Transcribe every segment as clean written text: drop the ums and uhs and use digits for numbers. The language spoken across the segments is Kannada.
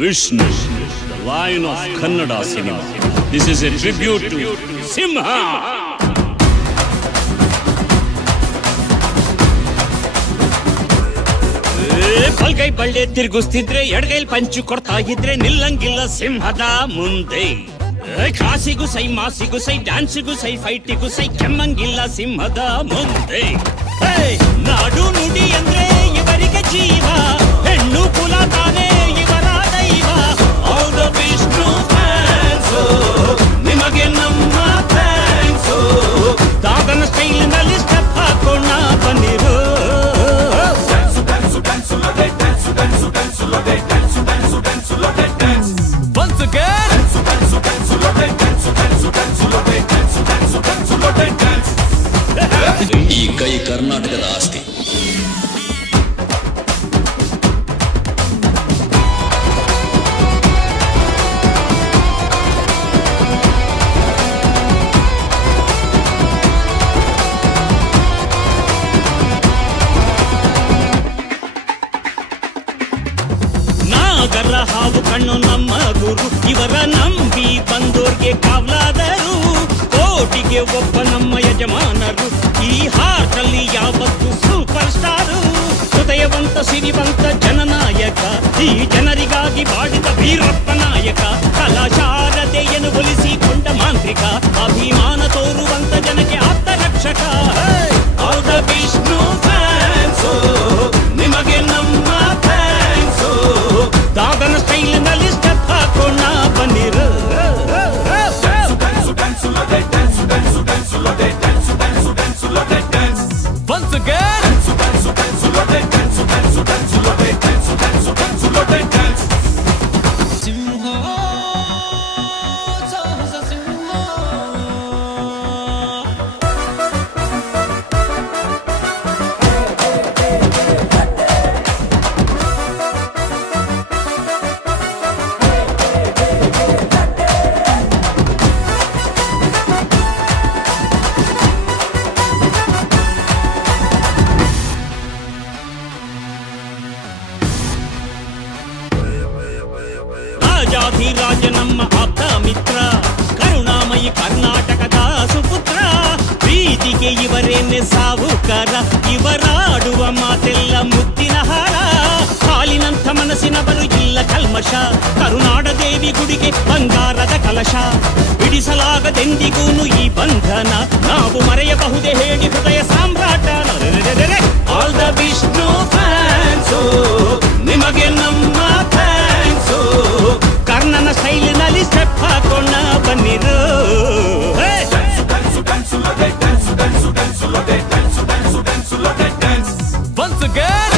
Vishnu, the lion of Kannada cinema. This is a tribute to Simha. ಬಲ್ಗೈ Balle ತಿರುಗಿಸ್ತಿದ್ರೆ ಎಡಗೈಲ್ ಪಂಚು ಕೊಡ್ತಾ ಇದ್ರೆ ನಿಲ್ಲಂಗಿಲ್ಲ ಸಿಂಹದ ಮುಂದೆ. ಕ್ಲಾಸಿಗೂ ಸೈ, ಮಾಸಿಗೂ ಸೈ, ಡ್ಯಾನ್ಸಿಗೂ ಸೈ, ಫೈಟಿಗೂ ಸೈ, ಕೆಮ್ಮಂಗಿಲ್ಲ ಸಿಂಹದ ಮುಂದೆ. ನಾಡು ನುಡಿ ಅಂದ್ರೆ ಇವರಿಗೆ ಜೀವ, ಹೆಣ್ಣು ಕುಲ ತಾನೇ ಇವರ ದೈವ. ಆಲ್ ದ ವಿಷ್ಣು ಫ್ಯಾನ್ಸ್, ನಿಮಗೆ ನಮ್ಮ ಥ್ಯಾಂಕ್ಸ್. ದಾದನ ಸ್ಟೈಲ್ ನಲ್ಲಿ ಸ್ಟೆಪ್ ಹಾಕೋಣ ಬನ್ನಿರು. Once again, ಈ ಕೈ ಕರ್ನಾಟಕದ ಆಸ್ತಿ. ನಾಗರ ಹಾವು ಕಣ್ಣು ನಮ್ಮ ಗುರು, ಇವರ ನಂಬಿ ಬಂದೋರ್ಗೆ ಕಾವಲಾದರು. ಕೋಟಿಗೆ ಒಬ್ಬ ನಮ್ಮ ಯಜಮಾನರು, ಈ ಹಾಟಲ್ಲಿ ಯಾವತ್ತು ಸೂಪರ್ ಸ್ಟಾರು. ಹೃದಯವಂತ ಸಿರಿವಂತ ಜನನಾಯಕ, ಈ ಜನರಿಗಾಗಿ ಬಾಡಿದ ವೀರಪ್ಪ ನಾಯಕ. ಕಲಾಶಾರದೆಯನ್ನು ಒಲಿಸಿಕೊಂಡ ಮಾಂತ್ರಿಕ, ಅಭಿಮಾನ ತೋರುವಂತ ಜನಕ್ಕೆ ಆಪ್ತ ರಕ್ಷಕ. ಆಲ್ ದ ವಿಷ್ಣು ಫ್ಯಾನ್ಸ್, ನಿಮಗೆ ನಮ್ಮ ಥ್ಯಾಂಕ್ಸ್. ದಾದನ ಸ್ಟೈಲ್ ನಲ್ಲಿ ಸ್ಟೆಪ್ ಹಾಕೋಣ ಬನ್ನಿರು. Once again, ರಾಜಾಧಿರಾಜ ನಮ್ಮ ಆಪ್ತ ಮಿತ್ರ, ಕರುಣಾಮಯಿ ಕರ್ನಾಟಕದ ಸುಪುತ್ರ. ಪ್ರೀತಿಗೆ ಇವರೇನೆ ಸಾವುಕಾರ, ಇವರಾಡುವ ಮಾತೆಲ್ಲ ಮುತ್ತಿನ ಹಾರ. ಹಾಲಿನಂಥ ಮನಸ್ಸಿನವರು ಇಲ್ಲ ಕಲ್ಮಶ, ಕರುನಾಡ ದೇವಿ ಗುಡಿಗೆ ಬಂಗಾರದ ಕಲಶ. ಬಿಡಿಸಲಾಗದೆಂದಿಗೂನು ಈ ಬಂಧನ, ನಾವು ಮರೆಯಬಹುದೇ ಹೇಳಿ ಹೃದಯ ಸಾಮ್ರಾಟ. ಆಲ್ ದ ವಿಷ್ಣು ಫ್ಯಾನ್ಸ್, ನಿಮಗೆ ನಮ್ಮ ಥ್ಯಾಂಕ್ಸ್. ಕರ್ಣನ ಸ್ಟೈಲಿನಲ್ಲಿ ಸ್ಟೆಪ್ ಹಾಕೋಣ ಬನ್ನಿರು. once again,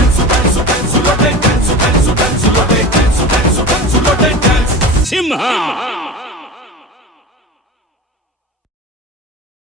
ಸಿಂಹ